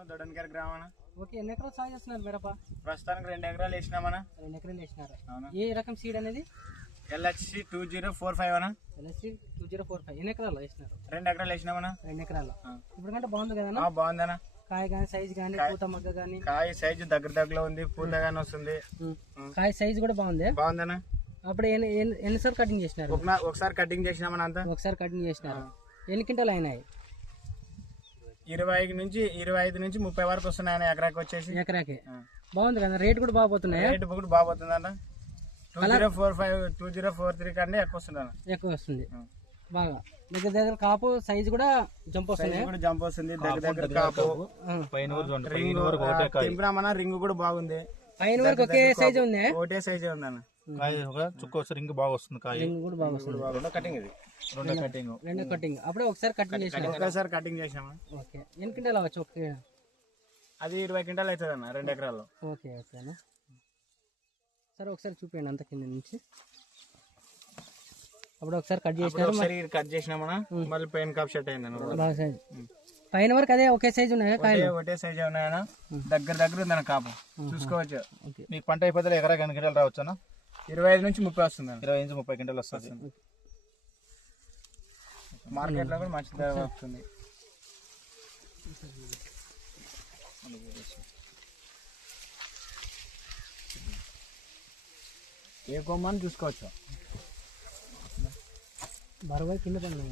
మండలం దొడన్కర్ గ్రామం. ఓకే, ఎన్ని ఎకరాలు సాగు చేస్తున్నారు మిరప? ప్రస్తుతానికి 2 ఎకరాలు వేసినామన్నా. 2 ఎకరాలు వేసినారు. అవునా. ఏ రకం సీడ్ అనేది? LHC 2045 అన్న. LHC 2045. ఎన్ని ఎకరాలు వేసినారు? 2 ఎకరాలు వేసినామన్నా. 2 ఎకరాలు. ఇప్పుడు కంటే బాగుంది కదా? బాగుందన్నా. కాయ కానీ సైజ్ కానీ పూత మగ్గ కానీ? కాయ సైజు దగ్గరలో ఉంది, పూత గానీ వస్తుంది. కాయ సైజ్ కూడా బాగుంది. బాగుందన్నా. అప్పుడు ఎన్నిసార్లు కటింగ్ చేసినారు? ఒకసారి కటింగ్ చేసినామన్నా. అంతా ఒకసారి కటింగ్ చేసినారు. ఎన్ని క్వింటాలు అయినాయి? 25 నుంచి 30 వరకు వస్తున్నాయన్న ఎకరాకి వచ్చేసి. ఎకరాకి బాగుంది కదా? రేట్ కూడా బాగుపోతున్నాయి. రేట్ కూడా బాగుపోతుందన్న. 2045 2043 కన్నా ఎక్కువ వస్తుంది. ఎక్కువ వస్తుంది బాగా. దగ్గర కాపు సైజ్ కూడా జంప్ వస్తుంది. దగ్గర కాపు రింగ్ కూడా బాగుంది. పైన వరకు ఒకే సైజ్ ఉంది. ఒకటే సైజ్ ఉంది అన్న. చుక్క రింగ్ బాగా వస్తుంది. రింగ్ కూడా బాగా వస్తుంది. రెండు కటింగ్ అప్పుడే ఒకసారి కటింగ్ చేసినామా. ఓకే, ఎన్ని క్వింటాలు అవ్వచ్చు? ఓకే, అది 20 క్వింటాలు అవుతుంది అన్న 2 ఎకరాల్లో. ఓకే ఓకేనా. సరే ఒకసారి చూపించండి అంత కింద నుంచి. అప్పుడు ఒకసారి కట్ చేసినామన్నా. మళ్ళీ పైన కాప్ షర్ట్ అయింది. పైన వరకు అదే ఒకే సైజ్ ఉన్నాయా? ఒకటే సైజ్ ఉన్నాయన్నా. దగ్గర ఉందన్న కాపు చూసుకోవచ్చు. మీకు పంట అయిపోతే ఎకరాకి ఎన్ని క్వింటాలు రావచ్చు అన్న? 25 నుంచి 30 వస్తుంది. 20 నుంచి 30 క్వింటాలు వస్తుంది. మార్కెట్ లో కూడా మంచి ధర వస్తుంది. ఏ కొమ్మని చూసుకోవచ్చు. బరువు కింద పడినాయి.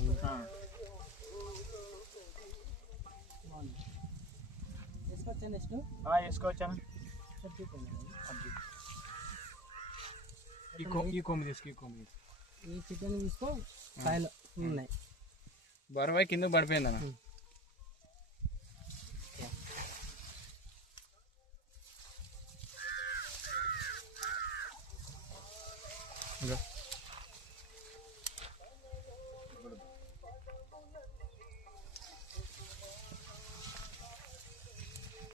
వేసుకోవచ్చా? ఈ కొమ్ము ఈ చికెన్ తీసుకో. కాయలు ఉన్నాయి. బరువై కింద పడిపోయింది అన్న. ఇంకా